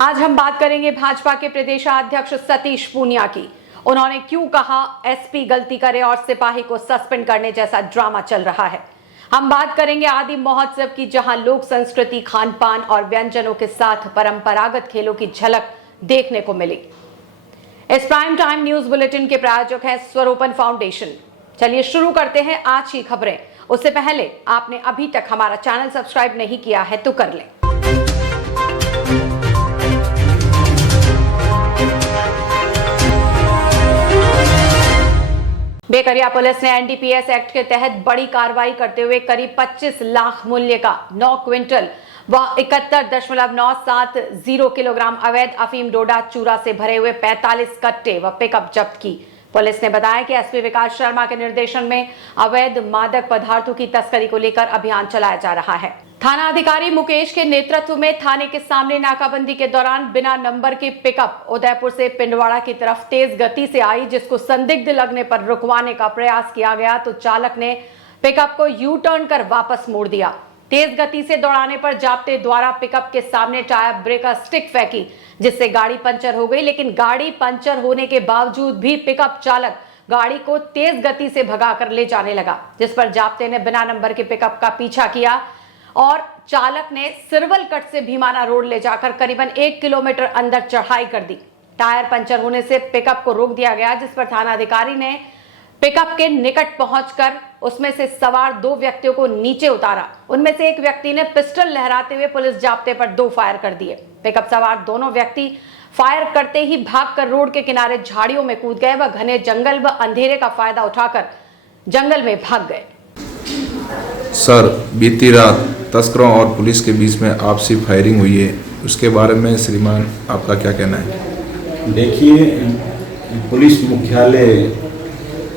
आज हम बात करेंगे भाजपा के प्रदेशाध्यक्ष सतीश पूनिया की। उन्होंने क्यों कहा एसपी गलती करे और सिपाही को सस्पेंड करने जैसा ड्रामा चल रहा है। हम बात करेंगे आदि महोत्सव की, जहां लोक संस्कृति, खान पान और व्यंजनों के साथ परंपरागत खेलों की झलक देखने को मिली। इस प्राइम टाइम न्यूज बुलेटिन के प्रायोजक है स्वरूपन फाउंडेशन। चलिए शुरू करते हैं आज की खबरें। उससे पहले आपने अभी तक हमारा चैनल सब्सक्राइब नहीं किया है तो कर लें। बेकरिया पुलिस ने एनडीपीएस एक्ट के तहत बड़ी कार्रवाई करते हुए करीब 25 लाख मूल्य का 9 क्विंटल व 71.970 किलोग्राम अवैध अफीम डोडा चूरा से भरे हुए 45 कट्टे व पिकअप जब्त की। पुलिस ने बताया कि एसपी विकास शर्मा के निर्देशन में अवैध मादक पदार्थों की तस्करी को लेकर अभियान चलाया जा रहा है। थाना अधिकारी मुकेश के नेतृत्व में थाने के सामने नाकाबंदी के दौरान बिना नंबर की पिकअप उदयपुर से पिंडवाड़ा की तरफ तेज गति से आई, जिसको संदिग्ध लगने पर रुकवाने का प्रयास किया गया तो चालक ने पिकअप को यू टर्न कर वापस मोड़ दिया। तेज गति से दौड़ाने पर जाप्ते द्वारा पिकअप के सामने टायर ब्रेकर स्टिक फेंकी, जिससे गाड़ी पंचर हो गई। लेकिन गाड़ी पंचर होने के बावजूद भी पिकअप चालक गाड़ी को तेज गति से भगाकर ले जाने लगा, जिस पर जाप्ते ने बिना नंबर के पिकअप का पीछा किया और चालक ने सिरवल कट से भीमाना रोड ले जाकर करीबन 1 किलोमीटर अंदर चढ़ाई कर दी। टायर पंचर होने से पिकअप को रोक दिया गया, जिस पर थाना अधिकारी ने पिकअप के निकट पहुंचकर उसमें से सवार 2 व्यक्तियों को नीचे उतारा। उनमें से एक व्यक्ति ने पिस्टल लहराते हुए पुलिस जाप्ते पर 2 फायर कर दिए। पिकअप सवार दोनों व्यक्ति फायर करते ही भागकर रोड के किनारे झाड़ियों में कूद गए व घने जंगल व अंधेरे का फायदा उठाकर जंगल में भाग गए। सर, बीती रात तस्करों और पुलिस के बीच में आपसी फायरिंग हुई है, उसके बारे में श्रीमान आपका क्या कहना है? देखिए, पुलिस मुख्यालय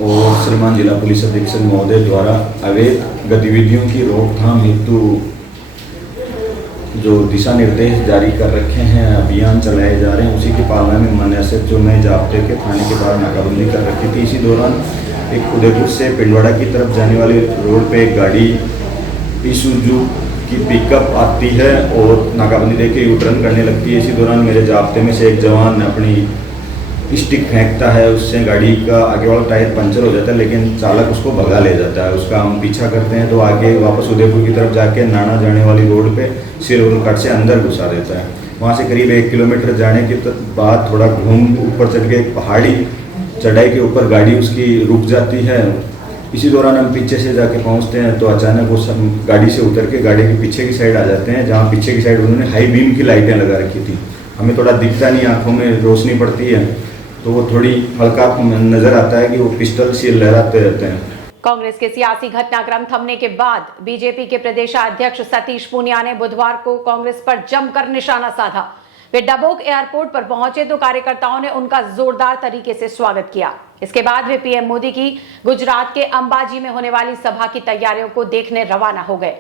और श्रीमान जिला पुलिस अधीक्षक महोदय द्वारा अवैध गतिविधियों की रोकथाम हेतु जो दिशा निर्देश जारी कर रखे हैं, अभियान चलाए जा रहे हैं, उसी की पालना में माननीय जो नए जाप्ते के थाने के बाहर नाकाबंदी कर रखी थी। इसी दौरान एक उदयपुर से पिंडवाड़ा की तरफ जाने वाले रोड पे एक गाड़ी ईसुजू की पिकअप आती है और नाकाबंदी देके यू टर्न करने लगती है। इसी दौरान मेरे जाप्ते में से एक जवान अपनी स्टिक फेंकता है, उससे गाड़ी का आगे वाला टायर पंचर हो जाता है, लेकिन चालक उसको भगा ले जाता है। उसका हम पीछा करते हैं तो आगे वापस उदयपुर की तरफ जाके नाना जाने वाली रोड पे सिरवल कट से अंदर घुसा देता है। वहाँ से करीब 1 किलोमीटर जाने के बाद थोड़ा घूम ऊपर चढ़ के एक पहाड़ी चढ़ाई के ऊपर गाड़ी उसकी रुक जाती है। इसी दौरान हम पीछे से जाके पहुंचते हैं तो अचानक वो गाड़ी से उतर के गाड़ी के पीछे की साइड आ जाते हैं, जहां पीछे की साइड उन्होंने हाई बीम की लाइटें लगा रखी थी। हमें थोड़ा दिखता नहीं, आंखों में रोशनी पड़ती है तो वो थोड़ी हल्का नजर आता है कि वो पिस्टल से लहराते रहते हैं। कांग्रेस के सियासी घटनाक्रम थमने के बाद बीजेपी के प्रदेशाध्यक्ष सतीश पूनिया ने बुधवार को कांग्रेस पर जमकर निशाना साधा। वे डबोक एयरपोर्ट पर पहुंचे तो कार्यकर्ताओं ने उनका जोरदार तरीके से स्वागत किया। इसके बाद वे पीएम मोदी की गुजरात के अंबाजी में होने वाली सभा की तैयारियों को देखने रवाना हो गए।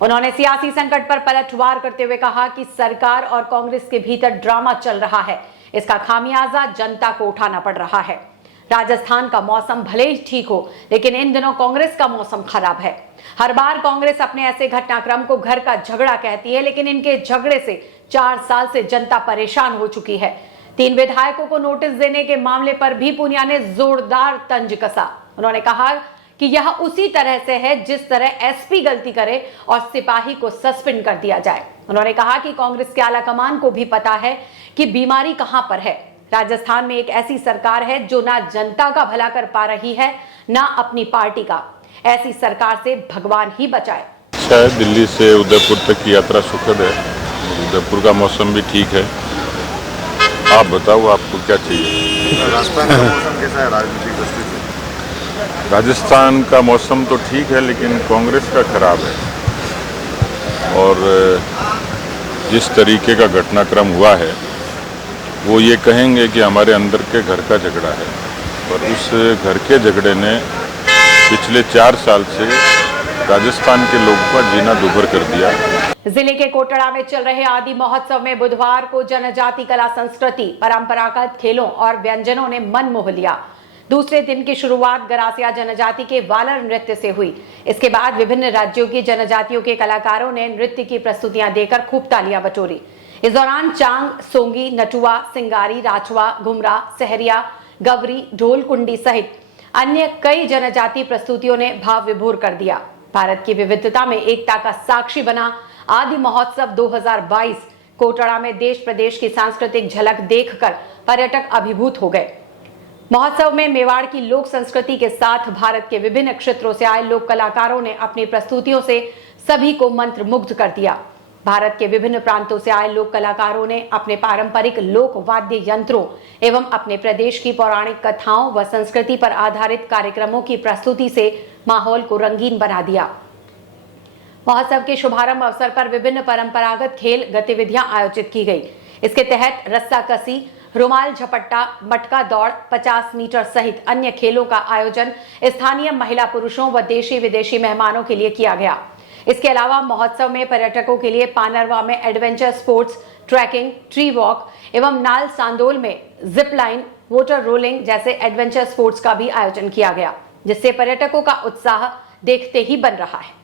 उन्होंने सियासी संकट पर पलटवार करते हुए कहा कि सरकार और कांग्रेस के भीतर ड्रामा चल रहा है, इसका खामियाजा जनता को उठाना पड़ रहा है। राजस्थान का मौसम भले ही ठीक हो, लेकिन इन दिनों कांग्रेस का मौसम खराब है। हर बार कांग्रेस अपने ऐसे घटनाक्रम को घर का झगड़ा कहती है, लेकिन इनके झगड़े से 4 साल से जनता परेशान हो चुकी है। 3 विधायकों को नोटिस देने के मामले पर भी पूनिया ने जोरदार तंज कसा। उन्होंने कहा कि यह उसी तरह से है जिस तरह एसपी गलती करे और सिपाही को सस्पेंड कर दिया जाए। उन्होंने कहा कि कांग्रेस के आलाकमान को भी पता है कि बीमारी कहां पर है। राजस्थान में एक ऐसी सरकार है जो ना जनता का भला कर पा रही है, ना अपनी पार्टी का। ऐसी सरकार से भगवान ही बचाए। शायद दिल्ली से उदयपुर तक की यात्रा सुखद है, उदयपुर का मौसम भी ठीक है। आप बताओ, आपको क्या चाहिए? राजस्थान का मौसम कैसा है राजनीतिक दृष्टि से? राजस्थान का मौसम तो ठीक है, लेकिन कांग्रेस का खराब है। और जिस तरीके का घटनाक्रम हुआ है, वो ये कहेंगे कि हमारे अंदर के घर का झगड़ा है, और उस घर के झगड़े ने पिछले 4 साल से राजस्थान के लोगों का जीना दुभर कर दिया। जिले के कोटड़ा में चल रहे आदि महोत्सव में बुधवार को जनजाति कला संस्कृति, परंपरागत खेलों और व्यंजनों ने मन मोह लिया। दूसरे दिन की शुरुआत गरासिया जनजाति के वालर नृत्य से हुई। इसके बाद विभिन्न राज्यों की जनजातियों के कलाकारों ने नृत्य की प्रस्तुतियां देकर खूब तालियां बटोरी। इस दौरान चांग, सोंगी, नटुआ, सिंगारी, राठवा, घुमरा, सहरिया, गवरी, ढोल कुंडी सहित अन्य कई जनजातीय प्रस्तुतियों ने भाव विभोर कर दिया। भारत की विविधता में एकता का साक्षी बना आदि महोत्सव 2022 कोटड़ा में देश प्रदेश की सांस्कृतिक झलक देखकर पर्यटक अभिभूत हो गए। महोत्सव में मेवाड़ की लोक संस्कृति के साथ भारत के विभिन्न क्षेत्रों से आए लोक कलाकारों ने अपनी प्रस्तुतियों से सभी को मंत्रमुग्ध कर दिया। भारत के विभिन्न प्रांतों से आए लोक कलाकारों ने अपने पारंपरिक लोक वाद्य यंत्रों एवं अपने प्रदेश की पौराणिक कथाओं व संस्कृति पर आधारित कार्यक्रमों की प्रस्तुति से माहौल को रंगीन बना दिया। महोत्सव के शुभारंभ अवसर पर विभिन्न परंपरागत खेल गतिविधियां आयोजित की गई। इसके तहत रस्साकसी, रुमाल झपट्टा, मटका दौड़, 50 मीटर सहित अन्य खेलों का आयोजन स्थानीय महिला पुरुषों व देशी विदेशी मेहमानों के लिए किया गया। इसके अलावा महोत्सव में पर्यटकों के लिए पानरवा में adventure sports, trekking, tree walk एवं नाल सांदोल में जिप लाइन, वाटर रोलिंग जैसे एडवेंचर स्पोर्ट्स का भी आयोजन किया गया, जिससे पर्यटकों का उत्साह देखते ही बन रहा है।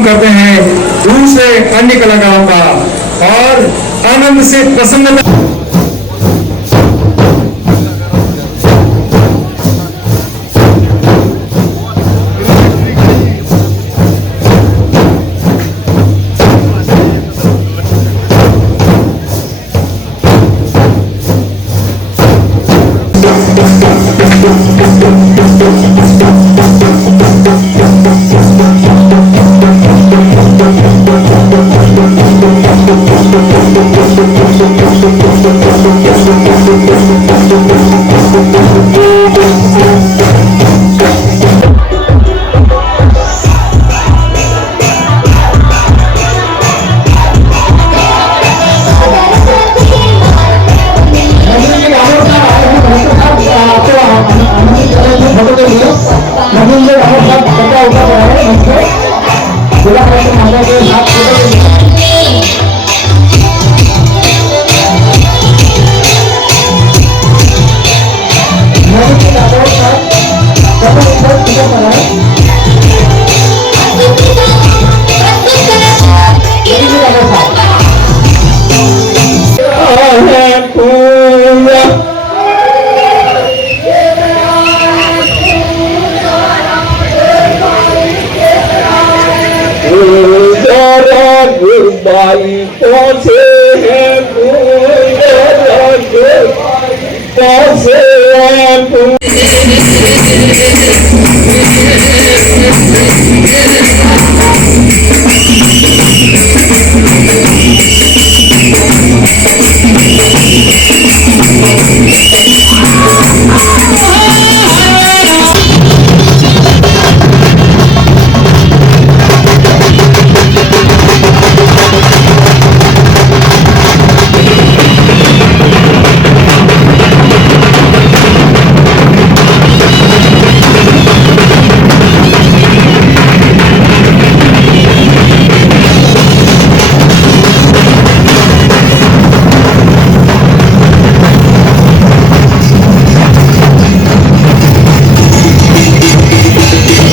करते हैं दूसरे अन्य कलाकारों का और आनंद से प्रसन्नता।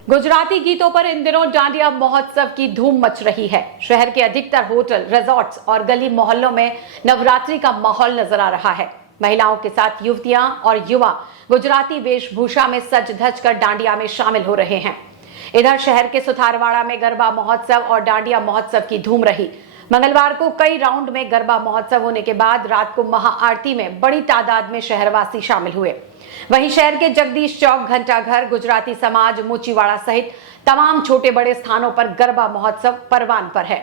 गुजराती गीतों पर इन दिनों डांडिया महोत्सव की धूम मच रही है। शहर के अधिकतर होटल, रिजॉर्ट्स और गली मोहल्लों में नवरात्रि का माहौल नजर आ रहा है। महिलाओं के साथ युवतियां और युवा गुजराती वेशभूषा में सज धज कर डांडिया में शामिल हो रहे हैं। इधर शहर के सुथारवाड़ा में गरबा महोत्सव और डांडिया महोत्सव की धूम रही। मंगलवार को कई राउंड में गरबा महोत्सव होने के बाद रात को महाआरती में बड़ी तादाद में शहरवासी शामिल हुए। वहीं शहर के जगदीश चौक, घंटाघर, गुजराती समाज, मोचीवाड़ा सहित तमाम छोटे बड़े स्थानों पर गरबा महोत्सव परवान पर है।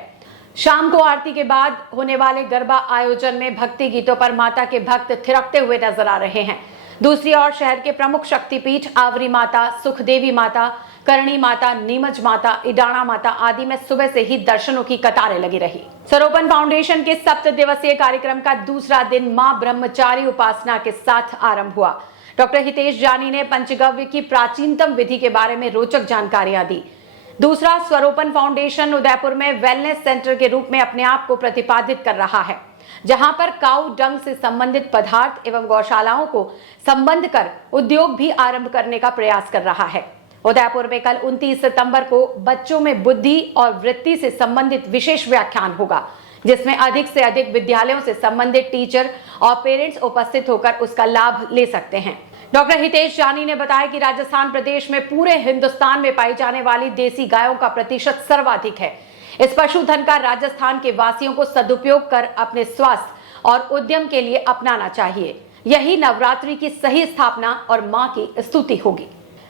शाम को आरती के बाद होने वाले गरबा आयोजन में भक्ति गीतों पर माता के भक्त थिरकते हुए नजर आ रहे हैं। दूसरी ओर शहर के प्रमुख शक्तिपीठ आवरी माता, सुखदेवी माता, करणी माता, नीमच माता, इडाणा माता आदि में सुबह से ही दर्शनों की कतारें लगी रही। स्वरोपन फाउंडेशन के 7 दिवसीय कार्यक्रम का दूसरा दिन मां ब्रह्मचारी उपासना के साथ आरंभ हुआ। डॉक्टर हितेश जानी ने पंचगव्य की प्राचीनतम विधि के बारे में रोचक जानकारियां दी। दूसरा, स्वरोपन फाउंडेशन उदयपुर में वेलनेस सेंटर के रूप में अपने आप को प्रतिपादित कर रहा है, जहां पर काऊ डंग से संबंधित पदार्थ एवं गौशालाओं को संबंध कर उद्योग भी आरंभ करने का प्रयास कर रहा है। उदयपुर में कल 29 सितंबर को बच्चों में बुद्धि और वृत्ति से संबंधित विशेष व्याख्यान होगा, जिसमें अधिक से अधिक विद्यालयों से संबंधित टीचर और पेरेंट्स उपस्थित होकर उसका लाभ ले सकते हैं। डॉक्टर हितेश जानी ने बताया कि राजस्थान प्रदेश में पूरे हिंदुस्तान में पाई जाने वाली देसी गायों का प्रतिशत सर्वाधिक है। इस पशुधन का राजस्थान के वासियों को सदुपयोग कर अपने स्वास्थ्य और उद्यम के लिए अपनाना चाहिए। यही नवरात्रि की सही स्थापना और मां की स्तुति होगी।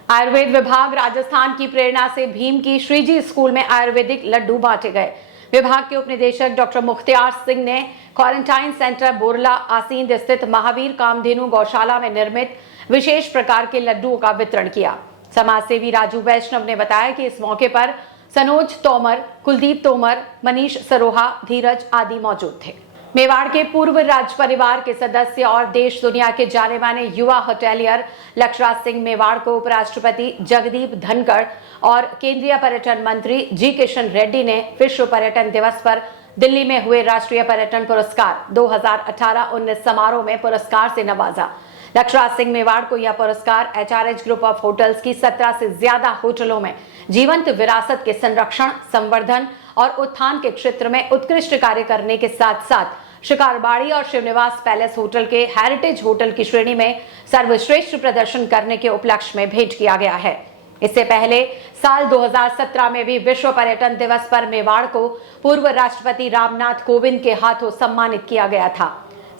आयुर्वेद विभाग राजस्थान की प्रेरणा से भीम की श्रीजी स्कूल में आयुर्वेदिक लड्डू बांटे गए। विभाग के उपनिदेशक डॉक्टर मुख्तियार सिंह ने क्वारंटाइन सेंटर बोरला आसींद स्थित महावीर कामधेनु गौशाला में निर्मित विशेष प्रकार के लड्डुओं का वितरण किया। समाज सेवी राजू वैष्णव ने बताया कि इस मौके पर सनोज तोमर, कुलदीप तोमर, मनीष सरोहा, धीरज आदि मौजूद थे। मेवाड़ के पूर्व राज परिवार के सदस्य और देश दुनिया के जाने माने युवा होटेलियर लक्षराज सिंह मेवाड़ को उपराष्ट्रपति जगदीप धनखड़ और केंद्रीय पर्यटन मंत्री जी किशन रेड्डी ने विश्व पर्यटन दिवस पर दिल्ली में हुए राष्ट्रीय पर्यटन पुरस्कार 2018-19 समारोह में पुरस्कार से नवाजा। लक्षराज सिंह मेवाड़ को यह पुरस्कार HRH ग्रुप ऑफ होटल्स की 17 से ज्यादा होटलों में जीवंत विरासत के संरक्षण, संवर्धन और उत्थान के क्षेत्र में उत्कृष्ट कार्य करने के साथ साथ शिकारबाड़ी और शिवनिवास पैलेस होटल के हेरिटेज होटल की श्रेणी में सर्वश्रेष्ठ प्रदर्शन करने के उपलक्ष्य में भेंट किया गया है। इससे पहले साल 2017 में भी विश्व पर्यटन दिवस पर मेवाड़ को पूर्व राष्ट्रपति रामनाथ कोविंद के हाथों सम्मानित किया गया था।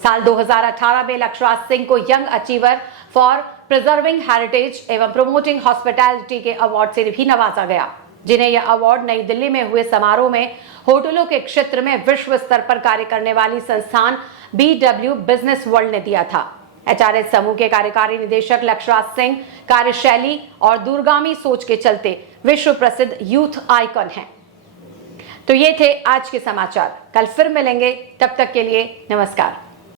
साल 2018 में लक्षराज सिंह को young achiever for preserving heritage एवं प्रोमोटिंग हॉस्पिटैलिटी के अवार्ड से भी नवाजा गया, जिन्हें यह अवार्ड नई दिल्ली में हुए समारोह में होटलों के क्षेत्र में विश्व स्तर पर कार्य करने वाली संस्थान BW बिजनेस वर्ल्ड ने दिया था। HRH समूह के कार्यकारी निदेशक लक्षराज सिंह कार्यशैली और दूरगामी सोच के चलते विश्व प्रसिद्ध यूथ आइकन हैं। तो ये थे आज के समाचार। कल फिर मिलेंगे, तब तक के लिए नमस्कार।